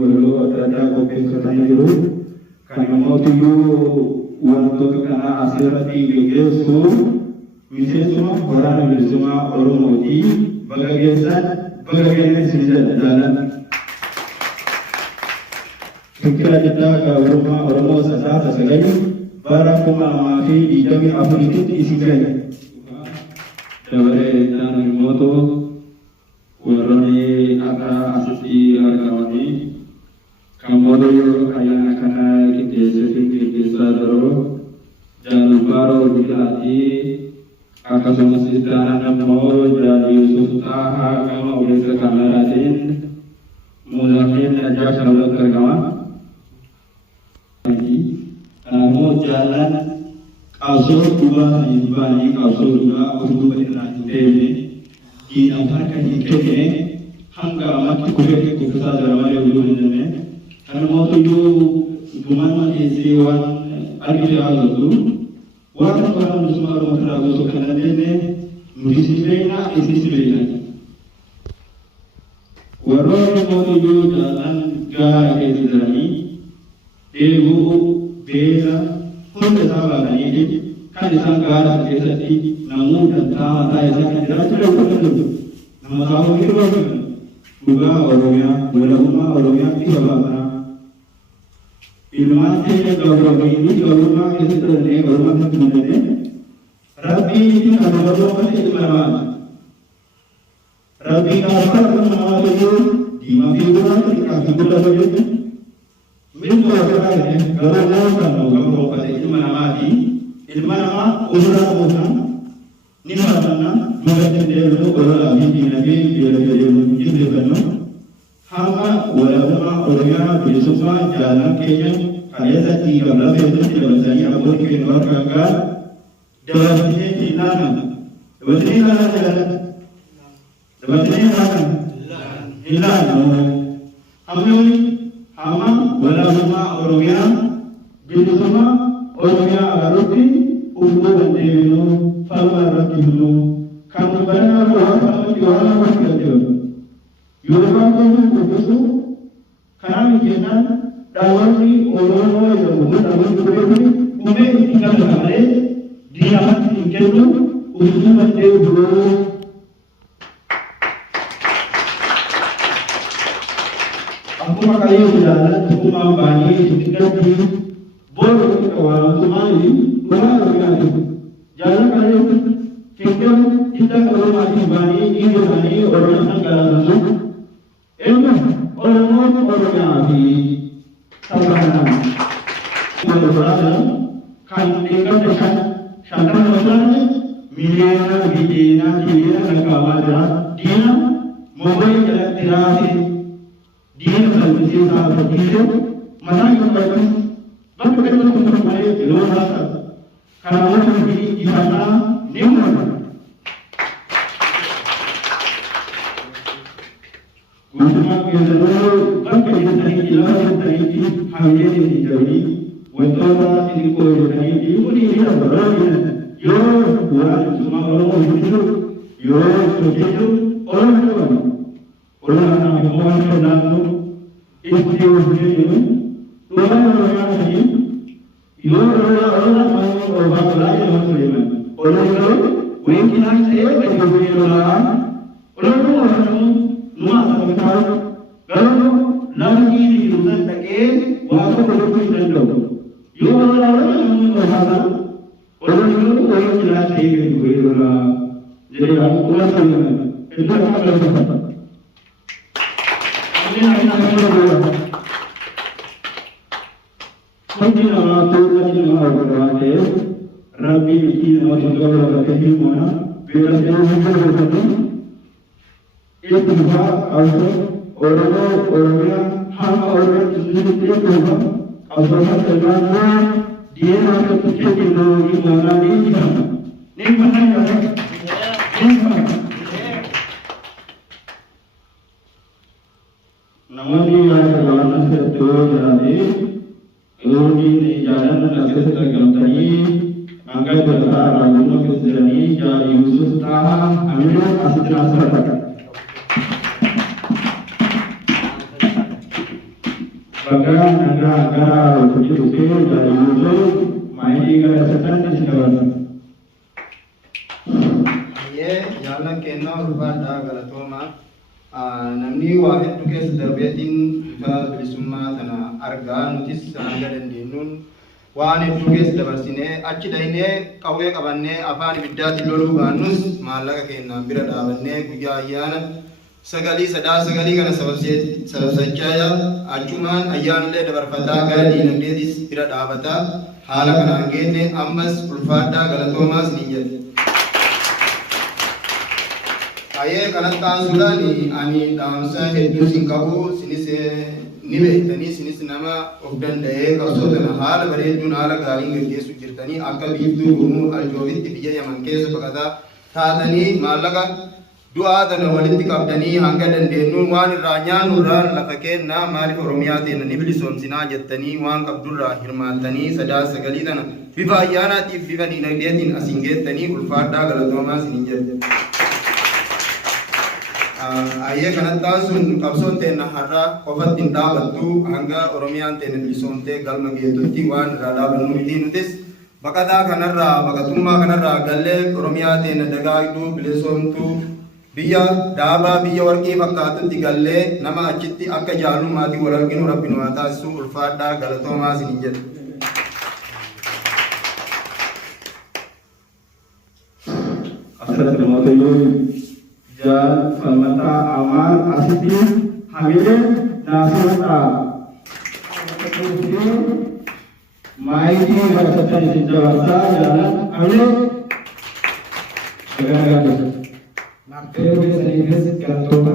Lalu ada kopi kerana itu, karena mau tuju waktu karena asal tinggi itu, misalnya semua orang itu semua orang mudi, bagaimana sih jalan. Fikir kita kalau orang mau sasar sesuai, barang pemahaman di jami apa itu isi kaya. Jadi jangan moto, orang ini ada asasi hargawani. Kamodo ayana kana kite sefik sadaro jalan baro dilati akasama sidana namo jadi Yusuf taha kama ulisa kameratin mulakin aja kalau kergawa namo jalan kausul dua ibani kausul dua untuk berinteraksi ini di nampak kini hangga amat kubek kubesa dalamnya ulu ini. Karena mau tuju gimana isi wan arti awal tu, orang orang semua orang teragus kerana ini mesti sebina isi sebina. Orang mau tuju jalan gaya isi jalan debu bela pun bersama kan ini kan disangkar seperti namun dan tahu saya kan tidak sudah betul. Nama tahu itu apa? Bukan orangnya, orangnya itu apa? Ilmu ini kalau ini kalau kita terus kalau kita terus Rabbi ini kalau kita itu mana? Rabbi kalau mana itu di mana kita itu minum apa ini? Kalau kalau itu mana mati? Ilmu mana? Usaha bukan? Ni mana? Mungkin dia itu kalau ini nabi dia kan? Hama walaupun orangnya bersama jalan kenya kaya tadi kalau kita tidak berjaya apa kita berkata dalam ini jalan hama walaupun orangnya bersama orangnya aruti untuk menjadi falmar rakibnu kamu benar kamu jualan macam Yurban itu kami jangan dawani orang yang menggunakan ini umum tinggal kami dia mati itu untuk menjadi guru. Aku makai jalan semua bani tinggal di bor kawan semua ini orang jalan kali tinggal kita kalau mati bani ini bani orang tanggal orang di tawanan, orang kan tinggal dekat sana macam miliar, negara dia mobile jalan tirasi dia bersih sahaja dia mana yang bagus, bagus untuk mereka luar biasa. Karena orang di sana nimbat. Muslim yang dulu bangkit dari jalan dari hamil di jauhi, wanita di kolam dari ini dia berani. Yo, buat semua orang hidup. Yo, hidup orang yang mohon kenalu itu hidup. Orang yang ini, yo orang yang orang lain Muslim. Orang mungkin saya bagi orang Nuasa kita kalau lagi di urusan pakai waktu berlaku dendam. Yo orang itu jelas ini orang. Jadi aku ulang itu apa kalau ini nak berbuat. Mungkin orang tu lagi orang berbuat. Rabbi ini orang orang kehimana. Bila dia berbuat itu juga orangnya hanya orang sendiri itu apa sahaja dia nak kecil itu mana ni mana namanya jalan itu jadi ini jalan agak tergantung angkat besar lalu kesini jadi Yusuf tahan ambil asal Baga negara kudu dari itu main gara setan di sini. Ye jalan kena berbada galatoma. Namni wahid tu kes darbetin fa bilisumma tana arga nutis sanga dan dinun. Waan itu kes dabar sini. Aci daine kawe kabanne afan biddati lolu banus malaga kena bira dabanne guya ayana. Sagali sada sagali kana sababsachaya acuman ayyan le dabar fata gara dinagde dis bira dabata hala kana angene ammas ulfada galatomas niyat aye kanatan sulani ani damsa hedu singkabu sinise nibe tani sinis nama ogdan daye kasodana hala baredun hala galing gesu jirtani akka bibdu gumu aljovit biya yaman kesa bagada taatani malaga dua dan walitti qabdanii hanga dandeenyu waan irraa nyaannu irraa lafa kennaa maaliif oromiyaatiin ni bilisoomsinaa jettanii waan qabdurraa hirmaattanii sadaa sagalii tana bifa ayyaanaatiif bifa diinagdeetiin asiin geettanii ulfaadhaa galatoomaa isiniin jedhe. Ayyee kanattaan sun qabsoon teenna har'a qofatti hin dhaabattu hanga oromiyaan teenne bilisoomtee galma geettutti waan irraa dhaabannu miti nutis baqataa kanarraa baqatummaa kanarraa gallee oromiyaa teenne dagaagduu bilisoomtuu biyya daabaa biyya warqii fakkaatutti gallee nama achitti akka jaalummaatti wal arginu rabbiin waa taasisu ulfaadhaa galatoomaa isiniin jedhe. Assalamualaikum dan falmata amal asiti hamile nasrata maiti bersatan di Jakarta jalan hamile segala-galanya. Pero bisa galatooma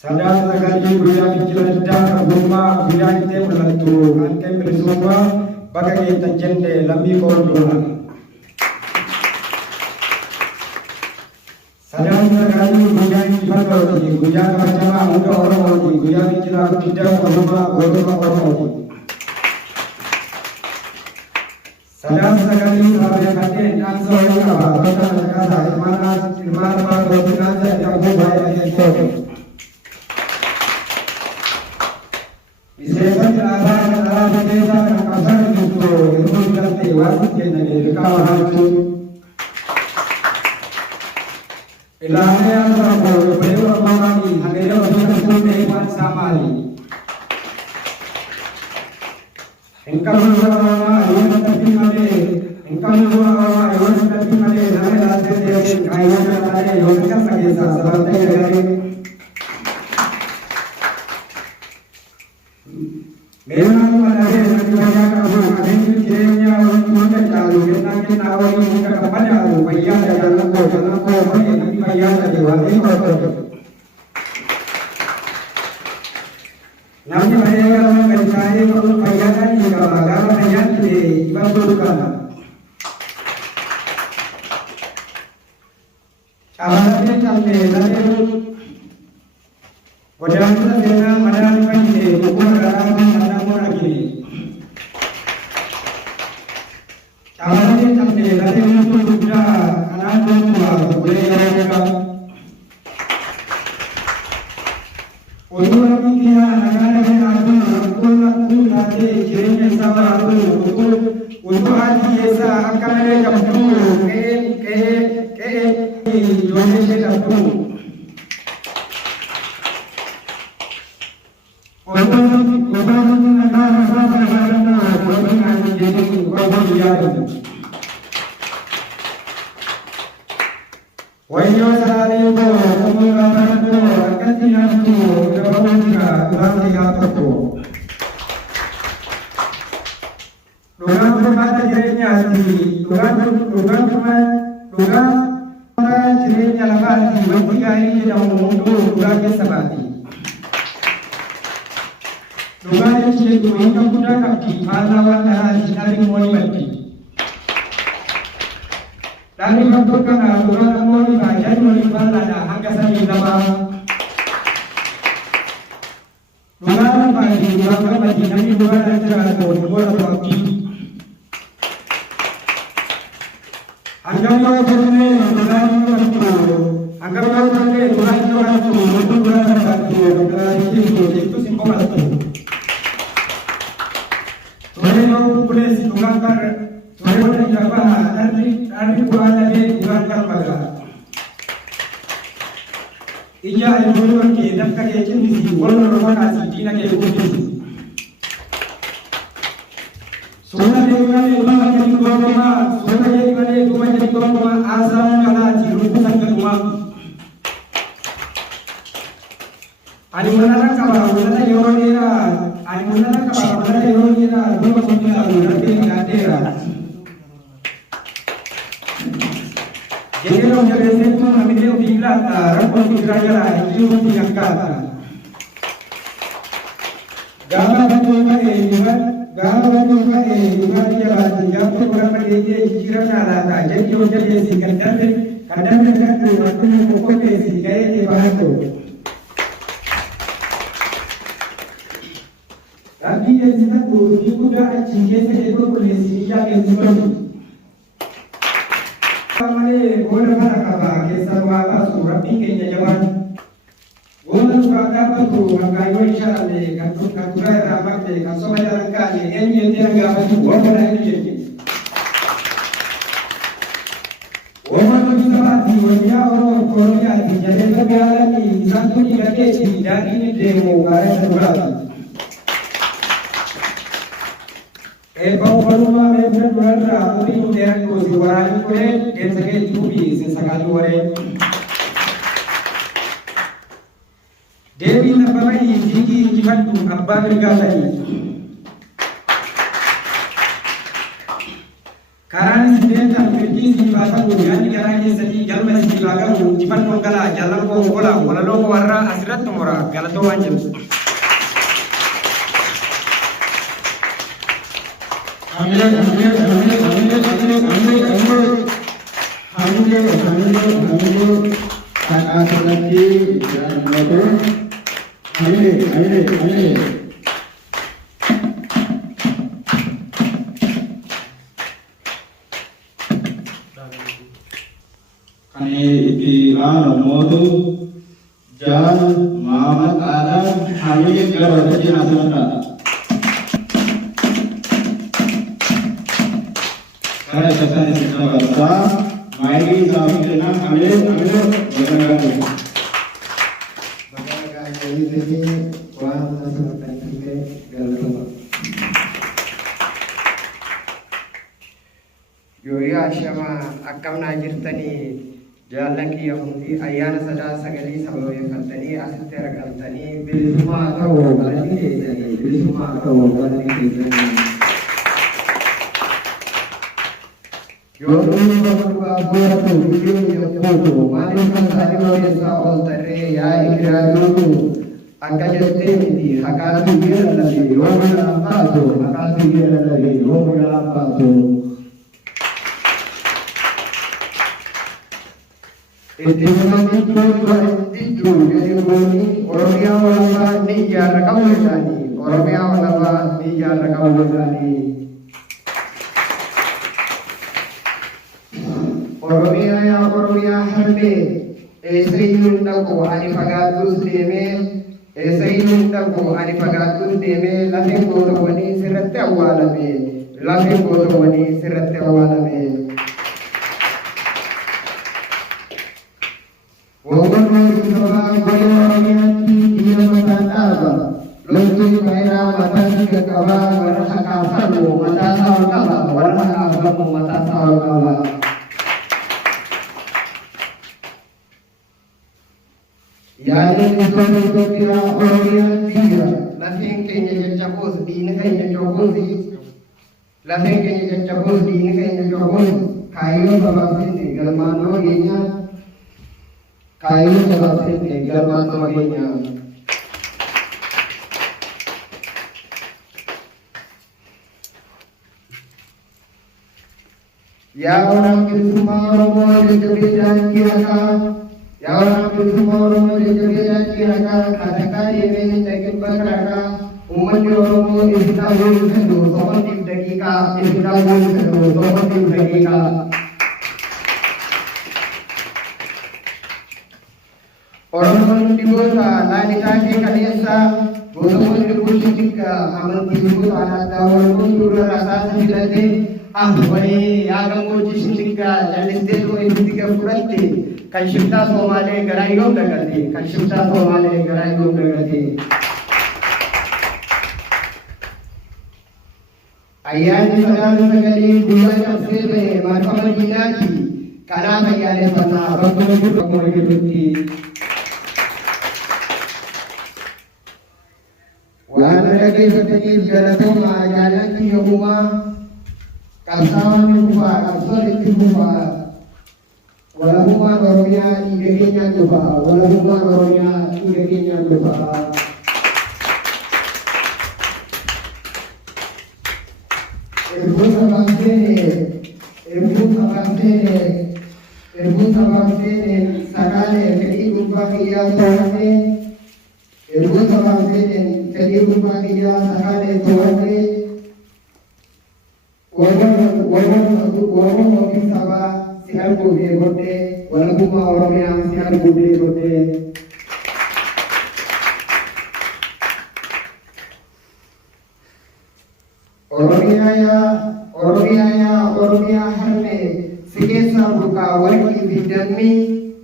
sadaan sagalii guyyaa finciladdaa qabummaa guyyaa ittee mul'attu hanqeen bilisummaa bakka geettan jenne lammii qooddoona sadaan sagalii guyyaa injifannooti guyyaa kabajamaa hunda oromooti guyyaa fincilaa guddaa qabummaa gootota oromooti sadaan sagalii sababeeffattee dhaamsa wayii qaba bakka lakkaasa ilmaan abbaa gootinaa jedhamu baay'ee adeemsoote miseensonni dhaabaa kanaa keessaa kan qabsaan jirtu yeroo filatte waan kenname liqaama haalchuu ilaalee akka obboleewwan abbaa hangayya osoota fuudhee waan isaa maali engkau berdoa, ayat tapi male. Engkau berdoa, ayat tapi male. Nama lagi dia ayat male. Ayat kan lagi sahabat dia. Memang mana dia nanti banyak kamu. Ada yang kiranya orang tua calu. Nanti nawar ini muka kepada aku. Bayar jalan ko. Nanti bayar lagi. Wali ko. Namanya mereka orang mencari untuk bayaran juga bagara bayar di ibadukan. Awalnya sampai lalu, wajar kita dengan madam ini bukan orang madam orang ini. Awalnya sampai lalu itu sudah anak tua boleh orang. Orang kita untuk hati esa akan ada kamu Indonesia kamu orang negara orang jadi orang dia wayo sehari itu kamu orang itu akan tidak itu orang tiga aku Tuhan berkata dirinya hati, Tuhan dirinya lafati, ketika ini tidak mengunduh Tuhan kesabati. Tuhan yang itu hingga kuda kaki, pahlawan dan sinari moni bati. Dari bentukkan Tuhan moni bagian moni balada hingga sani nama. Tuhan bagi Tuhan bagi nabi Tuhan dan jalan Tuhan bagi. Angkat jerne Tuhan itu, angkat jerne Tuhan itu, untuk Tuhan itu, bakar Toyota Jawa dari buana de bulan kalpaga iya ilmu ke dakka ke jinsi wono rona sidina ke jinsi Sona de ngale ma ke goma sona de ngale duma ke goma asana kala jiru sangka duma ani munara kaba munara yorira ani munara kaba munara yorira duma sunna munara ngatera Jadi orang jadi itu namanya bilang rapat kerajaan itu diangkat. Gambar juga dia baca jawab orang dia jiran ada jadi orang jadi si kadang waktu pokok si kayak di bahasa. Tapi yang kita tu juga cingkes itu boleh si yang itu. Kamane gona kana kaba ke sarwaka surapi ke nyajaman gona suraka batu magayo ishale kantu katura ramate kaso bayaran ka ye enye diranga batu gona enye gona to disabati wanya oro koroya di jale bagala ni santu ni lake di dani ni demo kare sarwaka bau baluma me berbualra muri uteran ko siwarani ko ke sake tubi se sakali wore devi na balai digi jibatu abba galai karani sidenta kirki si basa ko yani karani sati galma si baga ko jibatu gala jalan ko bola wala lo warra asrat mora gala to wanjel Hamile Karena saya sedang berdoa, mari kami dengan amin. Yoya Shama akkam na jirtani jaallanki yamuti ayyaana sadaa sagalii sababeeffattanii asitti argamtanii bilisummaa ta'uu galanii keessanii bilisummaa ta'uu galanii keessanii Yoonni bakka booratu biyyoon yakkuutu maaliif kan saanimmoo keessaa ol tarree yaa'ii kiraayyootu akka jettee miti haqaatu biyya lallabe yoo galaan baatu haqaatu biyya lallabe yoo galaan baatu itti himamidjuu jedhi gooni oromiyaa walabaa ni ijaarra qabu jedhanii oromiyaa walabaa ni ijaarra qabu jedhanii Oromia ya Oromia harbe esayyun dhaqu ani fagaadduus deemee esayyun dhaqu ani fagaadduus deemee lafeen gootawwanii sirratti awwaalame lafeen gootawwanii sirratti awwaalame Wongonnoo sabaa golee Oromiyaatti dhiira mataa dhaaba loltuun baay'inaa mataa dhiiga qabaa warra haqaa falmu mataa isaa ol qaba warra haqaa falmu mataa isaa ol qaba Yaadeen isoon Itoophiyaa Oromiyaan dhiira lafeen keenya jajjaboos diina keenya jooguus lafeen keenya jajjaboos diina keenya jooguus kaayyoo sabaabsine galmaanoo keenya kaayyoo sabaabsine galmaanoo keenya yaa orang bilisummaa Oromoo jajjabeedhaan kirakaa Ya orang bersama Oromo jajjabeedhaan kirakaa katakaa deemee dhaqin bakarakaa uummanni Oromoo ibsaa wayii fedhu soqotiif daqiiqaa ibsaa wayii fedhu soqotiif daqiiqaa Oromoon dhiboota laalisaa kee kaleessaa Gosoonni lubbuun xiqqaa amantii lubbuu taanaa walboon dura rasaasa fidate wayii yaa gammoojjii xiqqaa jallistee too itti gafuratte kan shiftaa Somaalee garaa yoom dagate kan shiftaa Somaalee garaa yoom dagate. Ayyaanni sagalee sagalee guyyaa cabsee ba'e marfama diinaati kanaaf ayyaaneffannaa bakkuma jiru bakkuma jirutti. Waan dhaggeeffataniif galatoomaa jaalatti yommumaa qabsaa'aan dhufaa qabsoon itti dhufaa walabummaan Oromiyaa dhiiga keenyaan dhufaa walabummaan Oromiyaa dhiiga keenyaan dhufaa. Erguun sabaan seene sagaalee fedhii gubbaa kiyyaa to'ate erguun sabaan seene fedhii gubbaa kiyyaa sagaalee to'ate Walaupun mungkin sabah siar bude bude, walaupun orang yang siar bude bude. Orangnya harme sikesa buka wali bidami,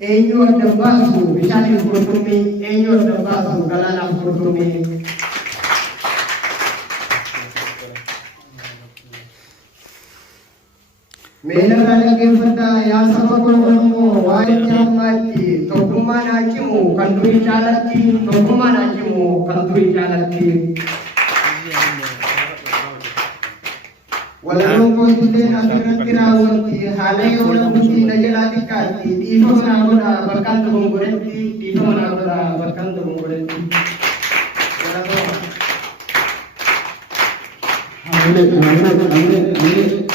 enyo ada basu, bisa dikurtumi, enyo ada basu, kalana kurtumi. Menerima kepada yang sama kolombo, wajib mati. Tokuma nacimu, kandui jalati. Tokuma nacimu, kandui jalati. Walau kau tidak akan kirawati, halai orang bukti najalati kati. Ibu nagoda bahkan tunggu berhenti, ibu nagoda bahkan tunggu berhenti. Amin.